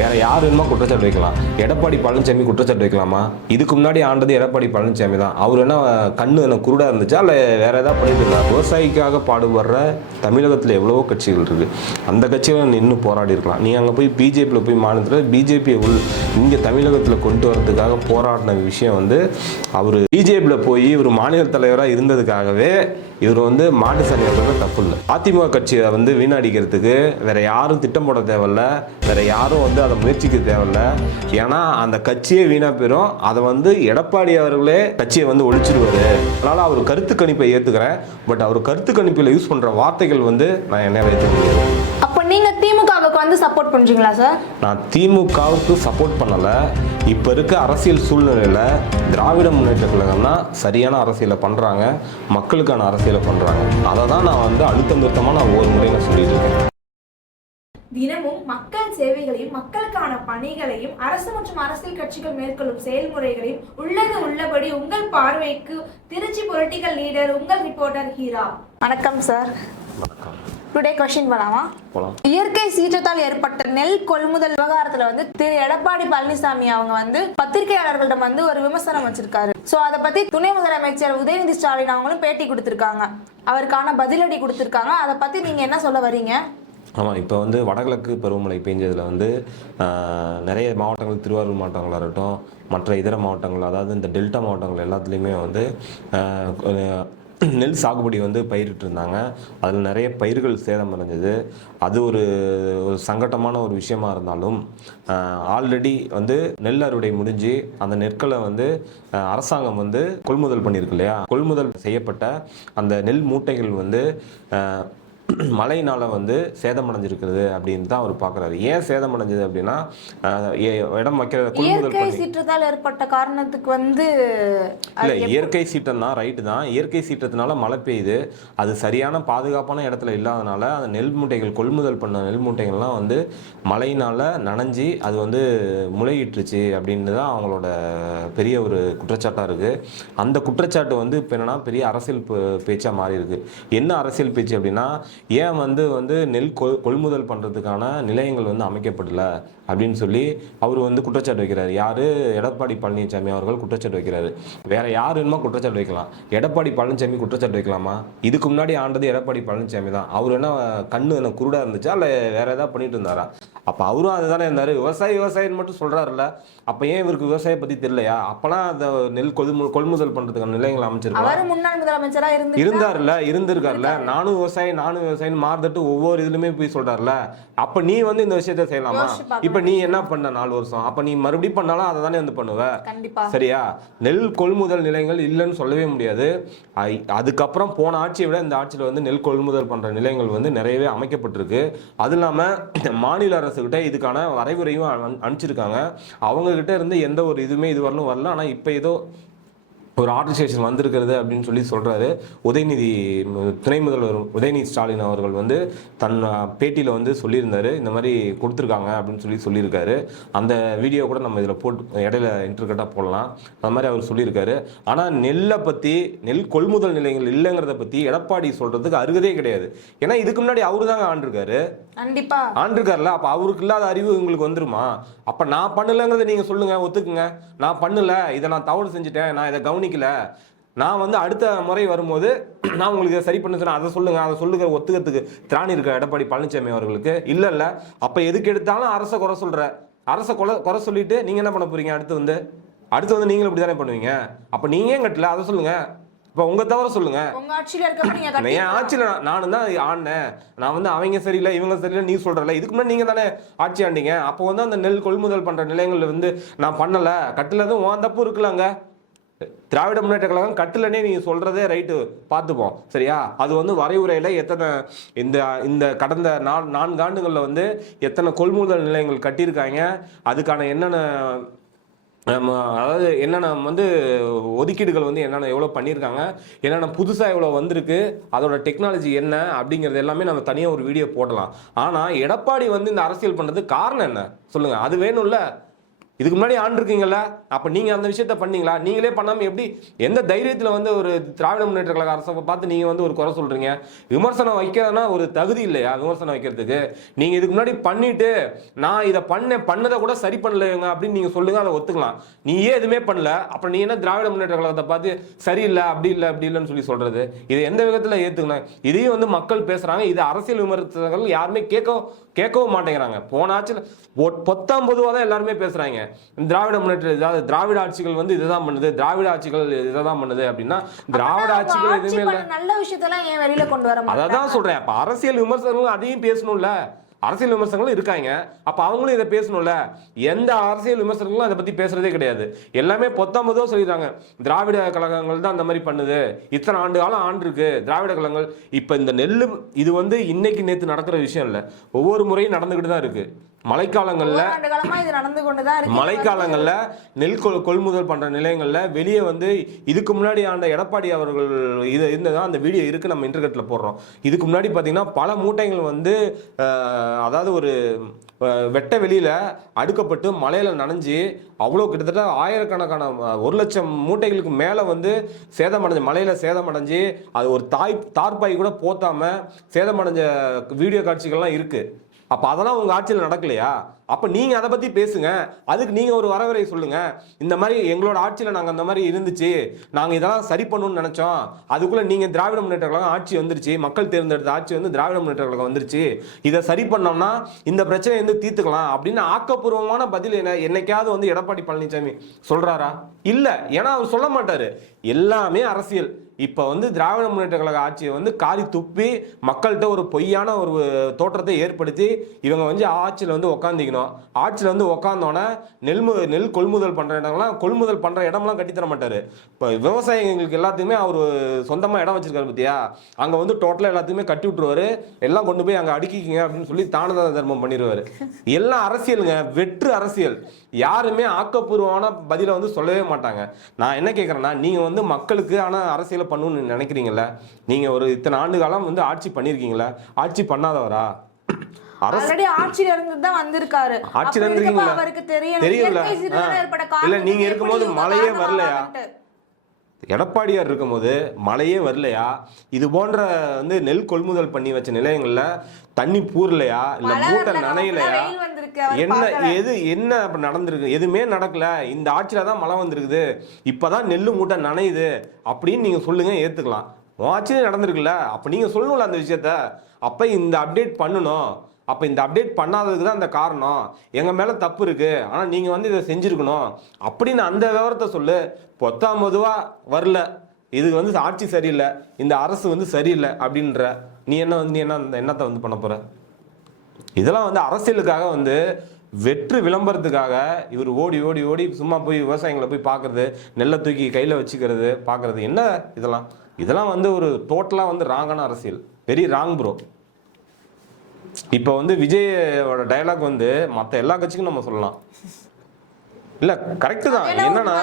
வேற யார் வேணுமோ குற்றச்சாட்டு வைக்கலாம். எடப்பாடி பழனிசாமி குற்றச்சாட்டு வைக்கலாமா? இதுக்கு முன்னாடி ஆண்டது எடப்பாடி பழனிசாமி தான். அவர் என்ன கண்ணு என்ன குருடா இருந்துச்சா? இல்லை வேற ஏதாவது பண்ணிட்டு விவசாயிக்காக பாடுபடுற தமிழகத்தில் எவ்வளவோ கட்சிகள் இருக்கு. அந்த கட்சியில நின்று போராடி இருக்கலாம். நீ அங்கே போய் பிஜேபியில் போய் மாநிலத்தில் பிஜேபி உள் இங்கே தமிழகத்தில் கொண்டு வரதுக்காக போராடின விஷயம் வந்து அவர் பிஜேபியில் போய் ஒரு மாநில தலைவராக இருந்ததுக்காகவே இவர் வந்து மாட்டு சாணி தப்பு இல்லை அதிமுக கட்சியை வந்து வீணடிக்கிறதுக்கு வேற யாரும் திட்டம் போட தேவையில்ல. வேற யாரும் வந்து அதை முயற்சிக்க தேவையில்ல. ஏன்னா அந்த கட்சியே வீணா போயிடும் அதை வந்து எடப்பாடி அவர்களே கட்சியை வந்து ஒழிச்சிடுவாரு அதனால அவர் கருத்து கணிப்பை ஏத்துக்கிறேன். பட் அவர் கருத்து கணிப்பில் யூஸ் பண்ற வார்த்தைகள் வந்து நான் என்ன ஏற்றுக்க முடியாது அப்போ நீங்க திமுகவுக்கு வந்து சப்போர்ட் பண்றீங்களா சார்? நான் திமுகவுக்கு சப்போர்ட் பண்ணலை. இப்போ இருக்க அரசியல் சூழ்நிலையில் திராவிட முன்னேற்ற கழகம்னா சரியான அரசியலை பண்ணுறாங்க மக்களுக்கான அரசியலை பண்ணுறாங்க அதை தான் நான் வந்து அழுத்தம் திருத்தமாக நான் ஒவ்வொரு முறையும் நான் சொல்லிட்டு இருக்கேன். தினமும் மக்கள் சேவைகளையும் மக்களுக்கான பணிகளையும் அரசு மற்றும் அரசியல் கட்சிகள் மேற்கொள்ளும் செயல்முறைகளையும் உள்ளது உள்ளபடி உங்கள் பார்வைக்கு திருச்சி பொலிட்டிக்கல் லீடர் உங்கள் ரிப்போர்ட்டர் ஹீரா. வணக்கம் சார். வணக்கம். டுடே கொஸ்டின் பண்ணலாமா போகலாம் இயற்கை சீற்றத்தால் ஏற்பட்ட நெல் கொள்முதல் விவகாரத்துல வந்து திரு எடப்பாடி பழனிசாமி அவங்க வந்து பத்திரிகையாளர்களிடம் வந்து ஒரு விமர்சனம் வச்சிருக்காரு. சோ அதை பத்தி துணை முதலமைச்சர் உதயநிதி ஸ்டாலின் அவங்களும் பேட்டி கொடுத்திருக்காங்க. அவருக்கான பதிலடி கொடுத்திருக்காங்க. அதை பத்தி நீங்க என்ன சொல்ல வரீங்க? ஆமாம் இப்போ வந்து வடகிழக்கு பருவமழை பெஞ்சதில் வந்து நிறைய மாவட்டங்கள் திருவாரூர் மாவட்டங்களாக இருக்கட்டும் மற்ற இதர மாவட்டங்கள் அதாவது இந்த டெல்டா மாவட்டங்கள் எல்லாத்துலேயுமே வந்து நெல் சாகுபடி வந்து பயிரிட்டு இருந்தாங்க அதில் நிறைய பயிர்கள் சேதம் அடைஞ்சது. அது ஒரு ஒரு சங்கட்டமான ஒரு விஷயமா இருந்தாலும் ஆல்ரெடி வந்து நெல் அறுவடை முடிஞ்சு அந்த நெற்களை வந்து அரசாங்கம் வந்து கொள்முதல் பண்ணியிருக்கு இல்லையா? கொள்முதல் செய்யப்பட்ட அந்த நெல் மூட்டைகள் வந்து மழையினால வந்து சேதமடைஞ்சிருக்கிறது அப்படின்னு தான் அவர் பார்க்குறாரு ஏன் சேதமடைஞ்சது அப்படின்னா இடம் வைக்கிற கொள்முதல் இயற்கை சீற்றத்தால் ஏற்பட்ட காரணத்துக்கு வந்து இல்லை இயற்கை சீற்றம் தான் ரைட்டு தான். இயற்கை சீற்றத்தினால மழை பெய்யுது. அது சரியான பாதுகாப்பான இடத்துல இல்லாதனால அந்த நெல் மூட்டைகள் கொள்முதல் பண்ண நெல் மூட்டைகள்லாம் வந்து மழையினால நனைஞ்சி அது வந்து முளையிட்டுருச்சு அப்படின்னு தான் அவங்களோட பெரிய ஒரு குற்றச்சாட்டாக இருக்குது அந்த குற்றச்சாட்டு வந்து இப்போ என்னன்னா பெரிய அரசியல் பேச்சாக மாறி இருக்கு என்ன அரசியல் பேச்சு அப்படின்னா ஏன் வந்து வந்து நெல் கொள் கொள்முதல் பண்ணுறதுக்கான நிலையங்கள் வந்து அமைக்கப்படல? அப்படின்னு சொல்லி அவர் வந்து குற்றச்சாட்டு வைக்கிறாரு. யாரு? எடப்பாடி பழனிசாமி அவர்கள் குற்றச்சாட்டு வைக்கிறாரு. வேற யார் வேணுமோ குற்றச்சாட்டு வைக்கலாம். எடப்பாடி பழனிசாமி குற்றச்சாட்டு வைக்கலாமா? இதுக்கு முன்னாடி ஆண்டது எடப்பாடி பழனிசாமி தான். அவர் என்ன கண்ணு என்ன குருடா இருந்துச்சா? இல்லை வேற ஏதாவது பண்ணிட்டு இருந்தாரா? அப்ப அவரும் அதுதானே இருந்தாரு. விவசாயி விவசாயின்னு மட்டும் சொல்றாருல்ல. அப்ப ஏன் இவருக்கு விவசாய பத்தி தெரியலையா? அப்பெல்லாம் அந்த நெல் கொள்மு கொள்முதல் பண்றதுக்கான நிலையங்கள் அமைச்சிருக்கலாம். அவர் முன்னாள் முதலமைச்சரா இருந்து இருந்தாருல்ல இருந்திருக்காருல்ல. நானும் விவசாயி நானும் விவசாயின்னு மாறுதட்டு ஒவ்வொரு இதுலயுமே போய் சொல்றாருல. அப்ப நீ வந்து இந்த விஷயத்த செய்யலாமா. இப்ப நீ என்ன பண்ண நாலு வருஷம்? அப்ப நீ மறுபடியும் பண்ணாலும் அதை தானே வந்து பண்ணுவ? சரியா? நெல் கொள்முதல் நிலையங்கள் இல்லைன்னு சொல்லவே முடியாது. அதுக்கப்புறம் போன ஆட்சியை விட இந்த ஆட்சியில் வந்து நெல் கொள்முதல் பண்ற நிலையங்கள் வந்து நிறையவே அமைக்கப்பட்டிருக்கு. அது இல்லாம மாநில அரசுகிட்ட இதுக்கான வரைவுரையும் அனு- அனுப்பிச்சிருக்காங்க. அவங்க கிட்ட இருந்து எந்த ஒரு இதுவுமே இது வரலும் வரல. ஆனா இப்ப ஏதோ ஒரு ஆர்கனைசேஷன் வந்திருக்கிறது அப்படின்னு சொல்லி சொல்றாரு. உதயநிதி துணை முதல்வர் உதயநிதி ஸ்டாலின் அவர்கள் வந்து தன் பேட்டியில் வந்து சொல்லியிருந்தாரு. இந்த மாதிரி கொடுத்துருக்காங்க அப்படின்னு சொல்லி சொல்லியிருக்காரு. அந்த வீடியோ கூட நம்ம இதில் போட்டு இடையில இன்டர்கட்டாக போடலாம். அந்த மாதிரி அவர் சொல்லியிருக்காரு. ஆனால் நெல்லை பற்றி நெல் கொள்முதல் நிலையங்கள் இல்லைங்கிறத பற்றி எடப்பாடி சொல்றதுக்கு அருகதே கிடையாது. ஏன்னா இதுக்கு முன்னாடி அவரு தாங்க ஆண்டிருக்காரு. கண்டிப்பா. ஆண்டிருக்காருல அப்ப அவருக்கு இல்லாத அறிவு உங்களுக்கு வந்துருமா? அப்ப நான் பண்ணலங்கிறத நீங்க சொல்லுங்க ஒத்துக்குங்க. நான் பண்ணல இதை நான் தவறு செஞ்சுட்டேன் நான் இதை கவனிக்கல நான் வந்து அடுத்த முறை வரும்போது நான் உங்களுக்கு சரி பண்ண சொன்னேன். அதை சொல்லுங்க. அதை சொல்லுங்க ஒத்துக்கிறதுக்கு திராணி இருக்க எடப்பாடி பழனிசாமி அவர்களுக்கு. இல்ல இல்ல. அப்ப எதுக்கு எடுத்தாலும் அரச குறை சொல்ற. அரச குறை குறை சொல்லிட்டு நீங்க என்ன பண்ண போறீங்க அடுத்து வந்து? அடுத்து வந்து நீங்களும் இப்படி தானே பண்ணுவீங்க? அப்ப நீங்க ஏன் கட்டல? அதை சொல்லுங்க. இப்ப உங்க தவிர சொல்லுங்க. என் ஆட்சியில் நான் நானும் தான் ஆடினேன். நான் வந்து அவங்க சரியில்லை இவங்க சரியில்லை நீ சொல்றல இதுக்கு முன்னாடி நீங்க தானே ஆட்சி ஆண்டீங்க. அப்போ வந்து அந்த நெல் கொள்முதல் பண்ற நிலையங்கள்ல வந்து நான் பண்ணல. கட்டுலதும் உன் தப்பு இருக்கலாங்க திராவிட முன்னேற்ற கழகம் கட்டுலனே நீங்கள் சொல்கிறதே ரைட்டு. பார்த்துப்போம். சரியா? அது வந்து வரைவுரையில் எத்தனை இந்த இந்த கடந்த நா- நான்கு ஆண்டுகளில் வந்து எத்தனை கொள்முதல் நிலையங்கள் கட்டியிருக்காங்க. அதுக்கான என்னென்ன நம்ம அதாவது என்னென்ன வந்து ஒதுக்கீடுகள் வந்து என்னென்ன எவ்வளோ பண்ணியிருக்காங்க என்னென்ன புதுசாக எவ்வளோ வந்திருக்கு அதோட டெக்னாலஜி என்ன அப்படிங்கிறது எல்லாமே நம்ம தனியாக ஒரு வீடியோ போடலாம். ஆனால் எடப்பாடி வந்து இந்த அரசியல் பண்ணுறது காரணம் என்ன? சொல்லுங்கள் அது வேணும்ல? இதுக்கு முன்னாடி ஆண்டிருக்கீங்கல்ல அப்போ நீங்கள் அந்த விஷயத்த பண்ணீங்களா? நீங்களே பண்ணாமல் எப்படி எந்த தைரியத்தில் வந்து ஒரு திராவிட முன்னேற்ற கழக அரசை பார்த்து நீங்கள் வந்து ஒரு குறை சொல்கிறீங்க விமர்சனம் வைக்கிறதுனா ஒரு தகுதி இல்லையா விமர்சனம் வைக்கிறதுக்கு? நீங்கள் இதுக்கு முன்னாடி பண்ணிவிட்டு நான் இதை பண்ணேன் பண்ணதை கூட சரி பண்ணலைங்க அப்படின்னு நீங்கள் சொல்லுங்கள் அதை ஒத்துக்கலாம். நீயே எதுவுமே பண்ணல? அப்புறம் நீ என்ன திராவிட முன்னேற்ற கழகத்தை பார்த்து சரியில்லை அப்படி இல்லை அப்படி இல்லைன்னு சொல்லி சொல்கிறது இது எந்த விதத்தில் ஏற்றுக்கணும் இதையும் வந்து மக்கள் பேசுகிறாங்க இது அரசியல் விமர்சனங்கள் யாருமே கேட்க கேட்கவும் மாட்டேங்கிறாங்க. போன ஆட்சியில் பொத்தாம் பொதுவாக தான் எல்லாருமே பேசுறாங்க. திராவிட முன்னேற்ற அதாவது திராவிட ஆட்சிகள் வந்து இதுதான் பண்ணுது திராவிட ஆட்சிகள் இதை தான் பண்ணுது அப்படின்னா திராவிட ஆட்சிகள் ஆட்சி எதுவுமே இல்லை நல்ல விஷயத்தெல்லாம் ஏன் வெளியில கொண்டு வர அதை தான் சொல்றேன். அப்ப அரசியல் விமர்சகர்களும் அதையும் பேசணும்ல. அரசியல் விமர்சகங்களும் இருக்காங்க. அப்போ அவங்களும் இதை பேசணும்ல? எந்த அரசியல் விமர்சனங்களும் அதை பற்றி பேசுறதே கிடையாது. எல்லாமே பொத்தாம்பதோ சொல்லிடுறாங்க. திராவிட கழகங்கள் தான் அந்த மாதிரி பண்ணுது. இத்தனை ஆண்டு காலம் ஆண்டு இருக்கு. திராவிட கழகங்கள் இப்போ இந்த நெல்லு இது வந்து இன்னைக்கு நேற்று நடக்கிற விஷயம் இல்லை. ஒவ்வொரு முறையும் நடந்துக்கிட்டு தான் இருக்குது மழைக்காலங்கள்ல மழைக்காலங்களில் நெல் கொள் கொள்முதல் பண்ணுற நிலையங்களில் வெளியே வந்து இதுக்கு முன்னாடி ஆண்ட எடப்பாடி அவர்கள் இது இருந்ததான் அந்த வீடியோ இருக்குது நம்ம இன்டர்நெட்டில் போடுறோம். இதுக்கு முன்னாடி பார்த்தீங்கன்னா பல மூட்டைகள் வந்து அதாவது ஒரு வெட்ட வெளியில் அடுக்கப்பட்டு மழையில் நனைஞ்சு அவ்வளோ கிட்டத்தட்ட ஆயிரக்கணக்கான ஒரு லட்சம் மூட்டைகளுக்கு மேலே வந்து சேதமடைஞ்சு மழையில் சேதமடைஞ்சு அது ஒரு தாய் தார்பாய் கூட போத்தாம சேதமடைஞ்ச வீடியோ காட்சிகள்லாம் இருக்குது அப்போ அதெல்லாம் உங்கள் ஆட்சியில் நடக்கலையா? அப்போ நீங்கள் அதை பற்றி பேசுங்க. அதுக்கு நீங்கள் ஒரு வரவரை சொல்லுங்க. இந்த மாதிரி எங்களோட ஆட்சியில் நாங்கள் அந்த மாதிரி இருந்துச்சு. நாங்கள் இதெல்லாம் சரி பண்ணணும்னு நினச்சோம். அதுக்குள்ளே நீங்கள் திராவிட முன்னேற்ற கழகம் ஆட்சி வந்துருச்சு. மக்கள் தேர்ந்தெடுத்த ஆட்சி வந்து திராவிட முன்னேற்ற கழகம் வந்துருச்சு. இதை சரி பண்ணோம்னா இந்த பிரச்சனையை வந்து தீர்த்துக்கலாம் அப்படின்னு ஆக்கப்பூர்வமான பதில் என்ன? என்னைக்காவது வந்து எடப்பாடி பழனிசாமி சொல்கிறாரா இல்லை. ஏன்னா அவர் சொல்ல மாட்டார். எல்லாமே அரசியல். இப்போ வந்து திராவிட முன்னேற்ற கழக ஆட்சியை வந்து காரி துப்பி மக்கள்கிட்ட ஒரு பொய்யான ஒரு தோற்றத்தை ஏற்படுத்தி இவங்க வந்து ஆட்சியில் வந்து உக்காந்திக்கணும். ஆட்சியில் வந்து உக்காந்தோன்னே நெல் மு- நெல் கொள்முதல் பண்ணுற இடங்கள்லாம் கொள்முதல் பண்ணுற இடம்லாம் கட்டித்தர மாட்டார். இப்போ விவசாயிங்களுக்கு எல்லாத்துக்குமே அவர் சொந்தமாக இடம் வச்சிருக்காரு பார்த்தியா அங்கே வந்து டோட்டலாக எல்லாத்துக்குமே கட்டி விட்டுருவாரு. எல்லாம் கொண்டு போய் அங்கே அடுக்கிக்கிங்க அப்படின்னு சொல்லி தானத தர்மம் பண்ணிடுவார் எல்லாம் அரசியலுங்க வெற்று அரசியல். யாருமே ஆக்கப்பூர்வமான பதிலை வந்து சொல்லவே மாட்டாங்க. நான் என்ன கேட்குறேன்னா நீங்கள் வந்து மக்களுக்கு ஆனால் அரசியலை பண்ணணும்னு நினைக்கிறீங்களா நீங்கள் ஒரு இத்தனை ஆண்டு காலம் வந்து ஆட்சி பண்ணியிருக்கீங்களா ஆட்சி பண்ணாதவரா? ஆல்ரெடி ஆட்சியில இருந்து தான் வந்திருக்காரு. ஆட்சியில அவருக்கு தெரியல. இல்ல, நீங்க இருக்கும்போது மழையே வரலையா? எடப்பாடியார் இருக்கும்போது மழையே வரலையா? இது போன்ற வந்து நெல் கொள்முதல் பண்ணி வச்ச நிலையங்கள்ல தண்ணி பூரலையா? இல்ல மூட்டை நனையலையா? அவர் என்ன. எது என்ன அப்ப நடந்திருக்கு? எதுவுமே நடக்கல. இந்த ஆட்சியில தான் மழை வந்திருக்குது. இப்பதான் நெல்லு மூட்டை நனையுது. அப்படின்னு நீங்க சொல்லுங்க ஏத்துக்கலாம். உன் ஆட்சியிலே நடந்திருக்குல்ல. அப்ப நீங்க சொல்லணும்ல அந்த விஷயத்த. அப்ப இந்த அப்டேட் பண்ணணும். அப்ப இந்த அப்டேட் பண்ணாததுக்கு தான் அந்த காரணம். எங்க மேல தப்பு இருக்கு. ஆனா நீங்க வந்து இதை செஞ்சிருக்கணும். அப்படின்னு அந்த விவரத்தை சொல்லு. பொத்தாம் பொதுவா வரல. இது வந்து ஆட்சி சரியில்லை. இந்த அரசு வந்து சரியில்லை அப்படின்ற. நீ என்ன வந்து நீ என்ன அந்த என்னத்தை வந்து பண்ண போற? இதெல்லாம் வந்து அரசியலுக்காக வந்து வெற்று விளம்பரத்துக்காக இவர் ஓடி ஓடி ஓடி சும்மா போய் விவசாயிகளை போய் பார்க்கறது நெல்லை தூக்கி கையில் வச்சுக்கிறது பார்க்கறது. என்ன இதெல்லாம்? இதெல்லாம் வந்து ஒரு டோட்டலாக வந்து ராங்கான அரசியல். வெரி ராங் ப்ரோ இப்போ வந்து விஜயோட டயலாக் வந்து மற்ற எல்லா கட்சிக்கும் நம்ம சொல்லலாம். இல்லை கரெக்டு தான். என்னன்னா.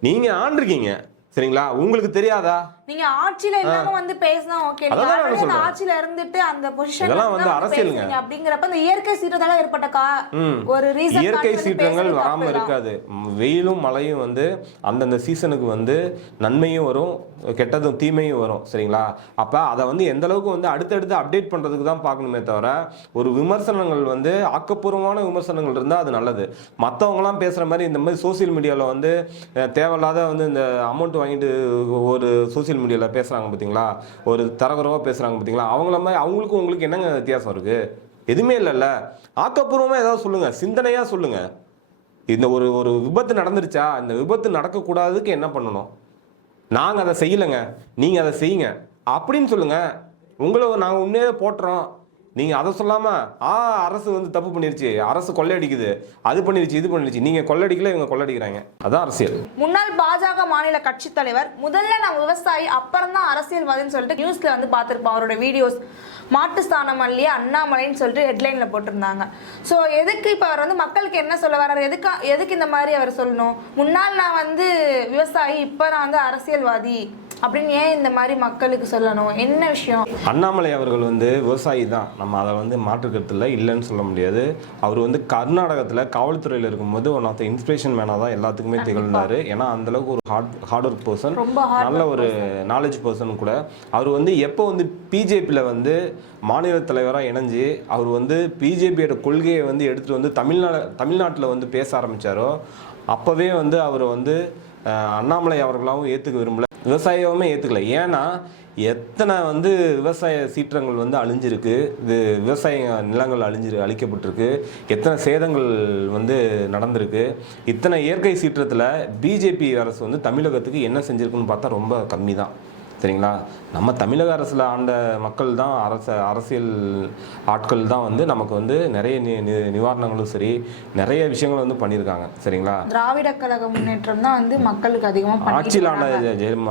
நீங்கள் ஆண்டிருக்கீங்க. சரிங்களா? உங்களுக்கு தெரியாதா? நீங்க ஆட்சியில இல்லாம வந்து பேசினா ஓகே அந்த சொல்றேன். ஆட்சியில இருந்துட்டு அந்த பொசிஷன் இதெல்லாம் வந்து அரசியலுங்க. அப்படிங்கிறப்ப இந்த இயற்கை சீற்றத்தால ஏற்பட்ட கா. ஒரு ரீசன் இயற்கை சீற்றங்கள் வராம இருக்காது. வெயிலும் மழையும் வந்து அந்தந்த சீசனுக்கு வந்து நன்மையும் வரும் கெட்டதும் தீமையும் வரும். சரிங்களா? அப்ப அதை வந்து எந்த அளவுக்கு வந்து அடுத்தடுத்து அப்டேட் பண்றதுக்கு தான் பார்க்கணுமே தவிர ஒரு விமர்சனங்கள் வந்து ஆக்கப்பூர்வமான விமர்சனங்கள் இருந்தால் அது நல்லது. மற்றவங்களாம் பேசுற மாதிரி இந்த மாதிரி சோசியல் மீடியாவில் வந்து தேவையில்லாத வந்து இந்த அமௌண்ட் வாங்கிட்டு ஒரு சோசியல் மீடியாவில் பேசுகிறாங்க பார்த்தீங்களா ஒரு தரகுறவாக பேசுகிறாங்க பார்த்தீங்களா அவங்கள மாதிரி அவங்களுக்கும் உங்களுக்கு என்னங்க வித்தியாசம் இருக்குது எதுவுமே இல்லைல்ல. ஆக்கப்பூர்வமாக ஏதாவது சொல்லுங்கள் சிந்தனையாக சொல்லுங்கள் இந்த ஒரு ஒரு விபத்து நடந்துருச்சா? இந்த விபத்து நடக்கக்கூடாதுக்கு என்ன பண்ணணும்? நாங்கள் அதை செய்யலைங்க. நீங்கள் அதை செய்யுங்க. அப்படின்னு சொல்லுங்கள் உங்களை நாங்கள் உண்மையாக போட்டுறோம். நீங்கள் அதை சொல்லாமல் ஆ அரசு வந்து தப்பு பண்ணிருச்சு அரசு கொள்ளையடிக்குது அது பண்ணிருச்சு இது பண்ணிருச்சு நீங்கள் கொள்ளையடிக்கல இவங்க கொள்ளையடிக்கிறாங்க. அதான் அரசியல். முன்னாள் பாஜக மாநில கட்சி தலைவர் முதல்ல நான் விவசாயி அப்புறம் தான் அரசியல்வாதின்னு சொல்லிட்டு நியூஸ்ல வந்து பார்த்திருப்போம் அவரோட வீடியோஸ் மாட்டு ஸ்தானம் அல்லையே அண்ணாமலைன்னு சொல்லிட்டு ஹெட்லைன்ல போட்டிருந்தாங்க. ஸோ எதுக்கு இப்போ அவர் வந்து மக்களுக்கு என்ன சொல்ல வர்றாரு? எதுக்கு எதுக்கு இந்த மாதிரி அவர் சொல்லணும்? முன்னால் நான் வந்து விவசாயி இப்போ நான் வந்து அரசியல்வாதி. அப்படின்னு ஏன் இந்த மாதிரி மக்களுக்கு சொல்லணும்? என்ன விஷயம்? அண்ணாமலை அவர்கள் வந்து விவசாயி தான். நம்ம அதை வந்து மாற்றுக்கிறதுல இல்லைன்னு சொல்ல முடியாது. அவர் வந்து கர்நாடகத்தில் காவல்துறையில் இருக்கும்போது ஒன் ஆஃப் த இன்ஸ்பிரேஷன் மேனாக தான் எல்லாத்துக்குமே திகழ்ந்தார். ஏன்னா அந்த அளவுக்கு ஒரு ஹார்ட் ஹார்ட் ஒர்க் பர்சன் நல்ல ஒரு நாலேஜ் பர்சன் கூட. அவர் வந்து எப்போ வந்து பிஜேபியில் வந்து மாநில தலைவராக இணைஞ்சு அவர் வந்து பிஜேபியோட கொள்கையை வந்து எடுத்துகிட்டு வந்து தமிழ்நாடு தமிழ்நாட்டில் வந்து பேச ஆரம்பித்தாரோ அப்போவே வந்து அவர் வந்து அண்ணாமலை அவர்களாகவும் ஏற்றுக்க விரும்பல. விவசாயமே ஏற்றுக்கல ஏன்னா எத்தனை வந்து விவசாய சீற்றங்கள் வந்து அழிஞ்சிருக்கு இது விவசாய நிலங்கள் அழிஞ்சிரு அழிக்கப்பட்டிருக்கு எத்தனை சேதங்கள் வந்து நடந்திருக்கு இத்தனை இயற்கை சீற்றத்தில் பிஜேபி அரசு வந்து தமிழகத்துக்கு என்ன செஞ்சுருக்குன்னு பார்த்தா ரொம்ப கம்மி தான் சரிங்களா நம்ம தமிழக அரசில் ஆண்ட மக்கள் தான் அரச அரசியல் ஆட்கள் தான் வந்து நமக்கு வந்து நிறைய நி நிவாரணங்களும் சரி நிறைய விஷயங்கள் வந்து பண்ணியிருக்காங்க. சரிங்களா? திராவிட கழக முன்னேற்றம் தான் வந்து மக்களுக்கு அதிகமா பண்ணிட்டு ஆட்சியில் ஆண்ட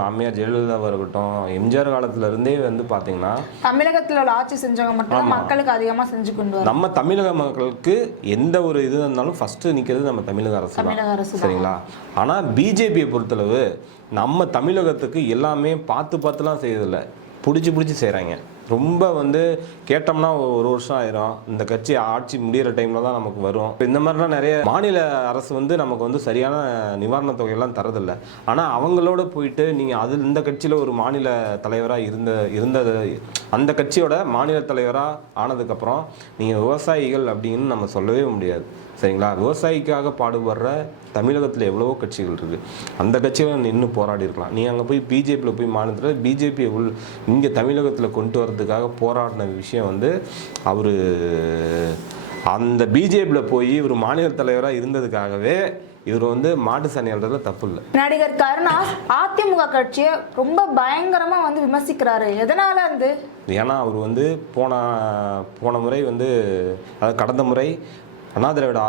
அம்மையார் ஜெயலலிதாவாக இருக்கட்டும் எம்ஜிஆர் காலத்துல இருந்தே வந்து பார்த்தீங்கன்னா தமிழகத்துல உள்ள ஆட்சி செஞ்சவங்க மட்டும். மக்களுக்கு அதிகமா செஞ்சு கொண்டு நம்ம தமிழக மக்களுக்கு எந்த ஒரு இது இருந்தாலும் ஃபர்ஸ்ட் நிற்கிறது நம்ம தமிழக அரசு தமிழக அரசு. சரிங்களா? ஆனால் பிஜேபியை பொறுத்தளவு நம்ம தமிழகத்துக்கு எல்லாமே பார்த்து பார்த்துலாம் செய்யறதில்ல பிடிச்சி பிடிச்சி செய்கிறாங்க ரொம்ப வந்து கேட்டோம்னா ஒரு வருஷம் ஆயிரும். இந்த கட்சி ஆட்சி முடிகிற டைம்ல தான் நமக்கு வரும். இந்த மாதிரிலாம் நிறைய மாநில அரசு வந்து நமக்கு வந்து சரியான நிவாரணத் தொகையெல்லாம் தரதில்ல. ஆனால் அவங்களோட போயிட்டு நீங்கள் அது இந்த கட்சியில் ஒரு மாநில தலைவராக இருந்த இருந்தது அந்த கட்சியோட மாநில தலைவராக ஆனதுக்கப்புறம் நீங்கள் விவசாயிகள் அப்படின்னு நம்ம சொல்லவே முடியாது. சரிங்களா? விவசாயிக்காக பாடுபடுற தமிழகத்தில் எவ்வளவோ கட்சிகள் இருக்குது அந்த கட்சியில் நின்று போராடி இருக்கலாம். நீ அங்கே போய் பிஜேபியில் போய் மாநிலத்தில் பிஜேபி உள் இங்கே தமிழகத்தில் கொண்டு வரதுக்காக போராடின விஷயம் வந்து அவர் அந்த பிஜேபியில் போய் இவர் மாநில தலைவராக இருந்ததுக்காகவே இவர் வந்து மாட்டு சாணி அல்றதுல தப்பு இல்லை. நடிகர் கருணாஸ் அதிமுக கட்சியை ரொம்ப பயங்கரமா வந்து விமர்சிக்கிறாரு. எதனால வந்து ஏன்னா அவர் வந்து போன போன முறை வந்து அதாவது கடந்த முறை அண்ணா திராவிட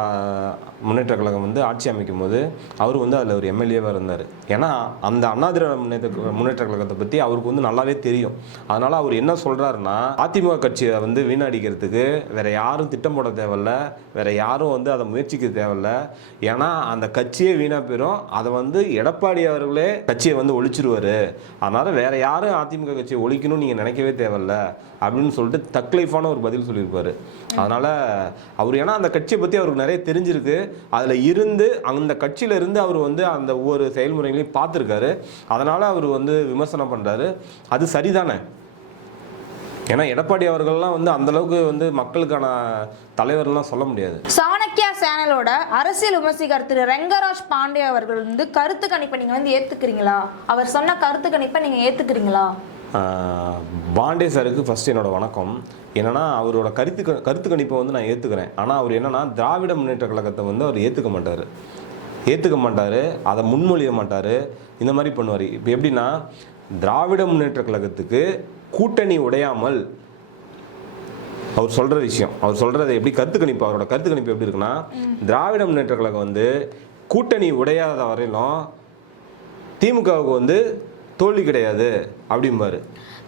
முன்னேற்ற கழகம் வந்து ஆட்சி அமைக்கும் போது அவர் வந்து அதில் ஒரு எம்எல்ஏவாக இருந்தார். ஏன்னா அந்த அண்ணா திராவிட முன்னேற்ற முன்னேற்ற கழகத்தை பற்றி அவருக்கு வந்து நல்லாவே தெரியும். அதனால் அவர் என்ன சொல்கிறாருன்னா அதிமுக கட்சியை வந்து வீணடிக்கிறதுக்கு வேறு யாரும் திட்டம் போட தேவையில்ல வேறு யாரும் வந்து அதை முயற்சிக்க தேவையில்ல. ஏன்னா அந்த கட்சியே வீணாக போயிடும் அதை வந்து எடப்பாடி அவர்களே கட்சியை வந்து ஒழிச்சிருவார். அதனால் வேறு யாரும் அதிமுக கட்சியை ஒழிக்கணும்னு நீங்கள் நினைக்கவே தேவையில்ல. அப்படின்னு சொல்லிட்டு தக்லைஃபான ஒரு பதில் சொல்லியிருப்பாரு. அதனால் அவர் ஏன்னா அந்த கட்சியை பற்றி அவருக்கு நிறைய தெரிஞ்சிருக்கு. அதில் இருந்து அந்த கட்சியில் இருந்து அவர் வந்து அந்த ஒவ்வொரு செயல்முறைகளையும் பார்த்துருக்காரு. அதனால் அவர் வந்து விமர்சனம் பண்ணுறாரு அது சரிதானே? ஏன்னா எடப்பாடி அவர்கள்லாம் வந்து அந்த அளவுக்கு வந்து மக்களுக்கான தலைவர்லாம் சொல்ல முடியாது. சாணக்கியா சேனலோட அரசியல் விமர்சிகர் திரு ரெங்கராஜ் பாண்டே அவர்கள் வந்து கருத்து கணிப்பை நீங்க வந்து ஏத்துக்கிறீங்களா? அவர் சொன்ன கருத்து கணிப்பை நீங்க ஏத்துக்கிறீங்களா? பாண்டே சாருக்கு ஃபர்ஸ்ட் என்னோட வணக்கம். என்னன்னா அவரோட கருத்து கருத்து கணிப்பை வந்து நான் ஏற்றுக்கிறேன் ஆனால் அவர் என்னன்னா திராவிட முன்னேற்ற கழகத்தை வந்து அவர் ஏற்றுக்க மாட்டார். ஏற்றுக்க மாட்டார் அதை முன்மொழிய மாட்டார். இந்த மாதிரி பண்ணுவார். இப்போ எப்படின்னா திராவிட முன்னேற்ற கழகத்துக்கு கூட்டணி உடையாமல் அவர் சொல்ற விஷயம் அவர் சொல்றது எப்படி கருத்து கணிப்பு அவரோட கருத்து கணிப்பு எப்படி இருக்குன்னா திராவிட முன்னேற்ற கழகம் வந்து கூட்டணி உடையாத வரையிலும் திமுகவுக்கு வந்து தோல்வி கிடையாது அப்படிம்பாரு.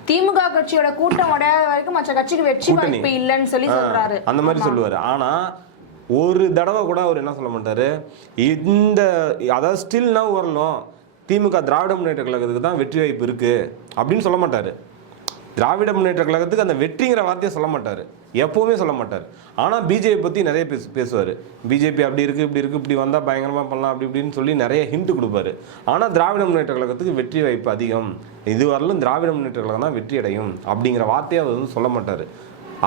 திமுக கட்சியோட கூட்டம் உடையாத வரைக்கும் மற்ற கட்சிக்கு வெற்றி. வாய்ப்பு இல்லைன்னு சொல்லி சொல்றாரு. அந்த மாதிரி சொல்லுவாரு. ஆனா ஒரு தடவை கூட அவர் என்ன சொல்ல மாட்டாரு? இந்த அதாவது ஸ்டில் now வரலும் திமுக திராவிட முன்னேற்ற கழகத்துக்கு தான் வெற்றி வாய்ப்பு இருக்கு அப்படின்னு சொல்ல மாட்டாரு. திராவிட முன்னேற்ற கழகத்துக்கு அந்த வெற்றிங்கிற வார்த்தையை சொல்ல மாட்டார். எப்போவுமே சொல்ல மாட்டார். ஆனால் பிஜேபி பற்றி நிறைய பேசு பேசுவார். பிஜேபி அப்படி இருக்குது இப்படி இருக்குது இப்படி வந்தால் பயங்கரமாக பண்ணலாம் அப்படி இப்படின்னு சொல்லி நிறைய ஹிண்ட் கொடுப்பாரு. ஆனால் திராவிட முன்னேற்ற கழகத்துக்கு வெற்றி வாய்ப்பு அதிகம். இதுவரையிலும் திராவிட முன்னேற்ற கழகம் தான் வெற்றி அடையும் அப்படிங்கிற வார்த்தையை அவர் வந்து சொல்ல மாட்டார்.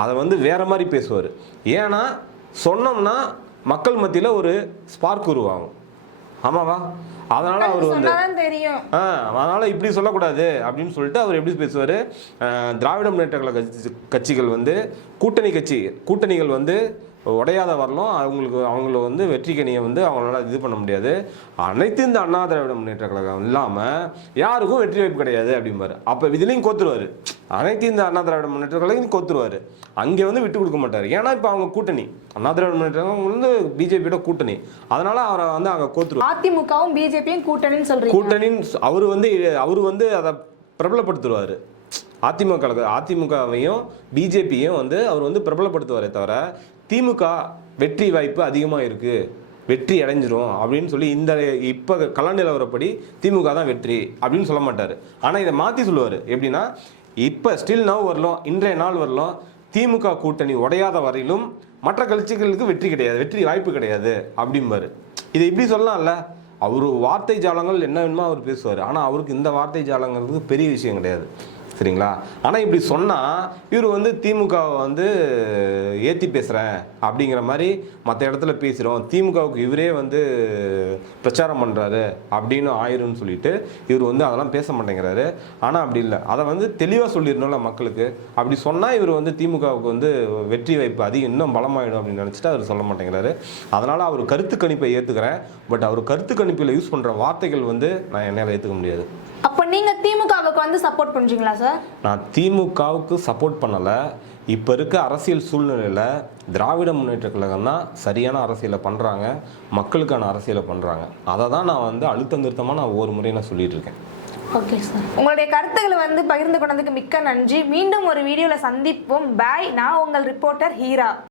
அதை வந்து வேறு மாதிரி பேசுவார். ஏன்னா சொன்னோம்னா மக்கள் மத்தியில் ஒரு ஸ்பார்க் உருவாகும். ஆமாவா? அதனால அவர் வந்து அதனால இப்படி சொல்லக்கூடாது அப்படின்னு சொல்லிட்டு அவர் எப்படி பேசுவார்? திராவிட முன்னேற்ற கழக கட்சி- கட்சிகள் வந்து கூட்டணி கட்சி கூட்டணிகள் வந்து உடையாத வரலும் அவங்களுக்கு அவங்கள வந்து வெற்றி கனியை வந்து அவங்களால இது பண்ண முடியாது. அனைத்து இந்த அண்ணா திராவிட முன்னேற்ற கழகம் இல்லாமல் யாருக்கும் வெற்றி வாய்ப்பு கிடையாது அப்படிம்பாரு. அப்போ இதுலேயும் கோத்துருவாரு. அனைத்து இந்த அண்ணா திராவிட முன்னேற்ற கழகம் கோத்துருவாரு. அங்கே வந்து விட்டு கொடுக்க மாட்டார். ஏன்னா இப்போ அவங்க கூட்டணி. அண்ணா திராவிட முன்னேற்ற கழகம் வந்து பிஜேபியோட கூட்டணி. அதனால அவரை வந்து அங்கே கோத்துருவாரு. அதிமுகவும் பிஜேபியும் கூட்டணின்னு சொல்றீங்க கூட்டணின்னு அவர் வந்து அவர் வந்து அதை பிரபலப்படுத்துவார் அதிமுக அதிமுகவையும் பிஜேபியும் வந்து அவர் வந்து பிரபலப்படுத்துவாரே தவிர திமுக வெற்றி வாய்ப்பு அதிகமாக இருக்குது வெற்றி அடைஞ்சிரும் அப்படின்னு சொல்லி இந்த இப்போ கள நிலவரப்படி திமுக தான் வெற்றி அப்படின்னு சொல்ல மாட்டார். ஆனால் இதை மாற்றி சொல்லுவார். எப்படின்னா இப்போ ஸ்டில் நவ் வரலாம் இன்றைய நாள் வரலாம் திமுக கூட்டணி உடையாத வரையிலும் மற்ற கட்சிகளுக்கு வெற்றி கிடையாது. வெற்றி வாய்ப்பு கிடையாது அப்படிம்பாரு. இதை இப்படி சொல்லலாம்ல? அவர் வார்த்தை ஜாலங்கள் என்ன வேணுமோ அவர் பேசுவார். ஆனால் அவருக்கு இந்த வார்த்தை ஜாலங்கிறது பெரிய விஷயம் கிடையாது. சரிங்களா ஆனால் இப்படி சொன்னால் இவர் வந்து திமுகவை வந்து ஏற்றி பேசுகிறேன் அப்படிங்கிற மாதிரி மற்ற இடத்துல பேசுகிறோம் திமுகவுக்கு இவரே வந்து பிரச்சாரம் பண்ணுறாரு அப்படின்னு ஆயிரும்னு சொல்லிட்டு இவர் வந்து அதெல்லாம் பேச மாட்டேங்கிறாரு. ஆனால் அப்படி இல்லை. அதை வந்து தெளிவாக சொல்லிடணும்ல மக்களுக்கு. அப்படி சொன்னால் இவர் வந்து திமுகவுக்கு வந்து வெற்றி வாய்ப்பு அதிகம் இன்னும் பலமாயிடும் அப்படின்னு நினச்சிட்டு அவர் சொல்ல மாட்டேங்கிறாரு. அதனால் அவர் கருத்து கணிப்பை ஏற்றுக்கிறேன் பட் அவர் கருத்து கணிப்பில் யூஸ் பண்ணுற வார்த்தைகள் வந்து நான் என்னால் ஏற்றுக்க முடியாது. அப்போ நீங்க திமுகவுக்கு வந்து சப்போர்ட் பண்றீங்களா சார் நான் திமுகவுக்கு சப்போர்ட் பண்ணலை. இப்போ இருக்க அரசியல் சூழ்நிலையில் திராவிட முன்னேற்ற கழகம் தான் சரியான அரசியலை பண்ணுறாங்க மக்களுக்கான அரசியலை பண்ணுறாங்க அதை தான் நான் வந்து அழுத்தம் திருத்தமாக நான் ஒவ்வொரு முறையும் நான் சொல்லிட்டு இருக்கேன். ஓகே சார் உங்களுடைய கருத்துக்களை வந்து பகிர்ந்து கொண்டதுக்கு மிக்க நன்றி. மீண்டும் ஒரு வீடியோவில் சந்திப்போம். பாய் நான் உங்கள் ரிப்போர்ட்டர் ஹீரா.